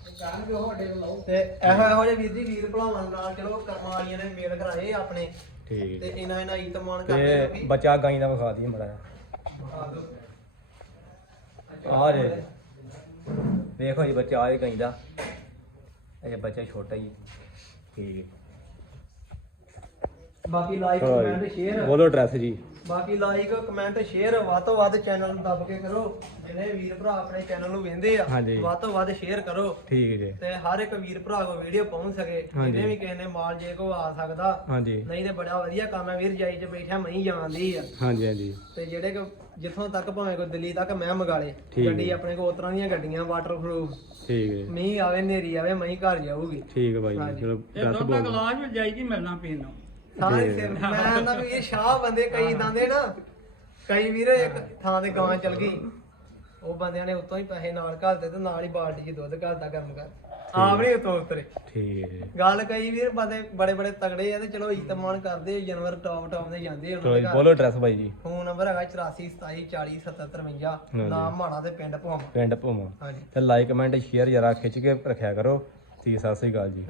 ਤੇ ਇਹੋ ਇਹੋ ਜਿਹੇ ਵੀਰ ਜੀ ਵੀਰ ਭਲਾਵਾਂ ਨਾਲ ਚਲੋ ਕਰਮਾਂ ਵਾਲੀਆਂ ਨੇ ਮੇਲ ਕਰਾਏ ਆਪਣੇ। ਠੀਕ। ਤੇ ਜੀ ਇਹਨਾਂ ਇਹਨਾਂ ਈਤਮਾਨ ਕਰਦੇ ਤੇ ਲੋਕੀ। ਬੱਚਾ ਗਾਈ ਦਾ ਵਿਖਾ ਦਈਏ ਮੜਾ ਆ ਜੇ। ਦੇਖੋ ਜੀ ਬੱਚਾ ਆ ਗਾਈ ਦਾ ਇਹ ਬੱਚਾ ਛੋਟਾ ਹੀ। ਹੈ। ਠੀਕ ਹੈ ਬਾਕੀ ਲਾਈਕ ਕਮੈਂਟ ਸ਼ੇਅਰ ਬੋਲੋ ਐਡਰੈਸ ਜੀ। ਬਾਕੀ ਲਾਈਕ ਕਮੈਂਟ ਸ਼ੇਅਰ ਵੱਧ ਤੋਂ ਵੱਧ ਚੈਨਲ ਨੂੰ ਦੱਬ ਕੇ ਕਰੋ। ਜਿੰਨੇ ਵੀਰ ਭਰਾ ਆਪਣੇ ਚੈਨਲ ਨੂੰ ਵੇਖਦੇ ਆ ਹਾਂਜੀ। ਵੱਧ ਤੋਂ ਵੱਧ ਸ਼ੇਅਰ ਕਰੋ। ਠੀਕ ਜੀ। ਤੇ ਹਰ ਇੱਕ ਵੀਰ ਭਰਾ ਕੋ ਵੀਡੀਓ ਪਹੁੰਚ ਸਕੇ। ਹਾਂਜੀ। ਜਿਹਨੇ ਵੀ ਕਿਸੇ ਨੇ ਮਾਲ ਜੇ ਕੋ ਆ ਸਕਦਾ ਹਾਂਜੀ। ਨਹੀਂ ਤੇ ਬੜਾ ਵਧੀਆ ਕੰਮ ਹੈ ਵੀਰ ਜਾਈ ਚ ਬੈਠਿਆ ਮਈ ਜਾਂਦੀ ਆ। ਹਾਂਜੀ ਹਾਂਜੀ। ਤੇ ਜਿਹੜੇ ਕੋ ਜਿੱਥੋਂ ਤੱਕ ਭਾਵੇਂ ਕੋਈ ਦਿੱਲੀ ਤੱਕ ਮੈਂ ਮੰਗਾ ਲੇ ਠੀਕ ਹੈ। ਗੱਡੀ ਆਪਣੇ ਕੋ ਉਤਰਾਂ ਦੀਆਂ ਗੱਡੀਆਂ ਵਾਟਰਪ੍ਰੂਫ ਠੀਕ ਹੈ ਮੀਂਹ ਆਵੇ ਨੇਰੀ ਆਵੇ ਮਈ ਘਰ ਜਾਊਗੀ। ਠੀਕ ਹੈ ਬਾਈ ਜੀ। ਚਲੋ ਤੇ ਐਡਰੈਸ ਦੁੱਧ ਦਾ ਬੋਲ। ਗਲਾਸ ਵੀ ਜਾਈ ਜੀ ਮਿਲਣਾ ਪੀਣ ਨੂੰ। ਸਾਰੇ ਸਿਰ ਮੈਂ ਨਾ ਵੀ ਇਹ ਸ਼ਾਹ ਬੰਦੇ ਕਈ ਦੰਦੇ ਨਾ ਕਈ ਵੀਰ ਇੱਕ ਥਾਂ ਤੇ ਗਾਂ ਚਲ ਗਈ। ਉਹ ਬੰਦਿਆਂ ਨੇ ਉਤੋਂ ਹੀ ਪੈਸੇ ਨਾਲ ਘੱਲਦੇ ਤੇ ਨਾਲ ਹੀ ਬਾਲਟੀ 'ਚ ਦੁੱਧ ਘੱਲਦਾ ਗਰਮ ਕਰ। ਆਪ ਨਹੀਂ ਉਤੋਂ ਉਤਰੇ। ਠੀਕ। ਹੈ ਜੀ ਗੱਲ ਕਈ ਵੀਰ ਬੰਦੇ ਬੜੇ ਬੜੇ ਤਗੜੇ ਆ ਤੇ ਚਲੋ ਕਰਦੇ ਆ, ਜਾਨਵਰ ਟੌਪ ਟੌਪ ਦੇ ਜਾਂਦੇ ਆ ਚਲੋ ਉਹਨਾਂ ਜੀ, ਦੇ ਘਰ। ਬੋਲੋ ਐਡਰੈਸ ਬਾਈ ਜੀ। ਫੋਨ ਨੰਬਰ ਹੈਗਾ 84 27 40 77 53 ਨਾਮ ਮਾਣਾ ਤੇ ਪਿੰਡ ਭਵਾਂ ਪਿੰਡ ਭੂਮਾ ਹਾਂਜੀ। ਤੇ ਲਾਈਕ ਕਮੈਂਟ ਸ਼ੇਅਰ ਜਰਾ ਖਿੱਚ ਕੇ ਰੱਖਿਆ ਕਰੋ। ਜੀ ਸਤਿ ਸ੍ਰੀ ਅਕਾਲ ਜੀ।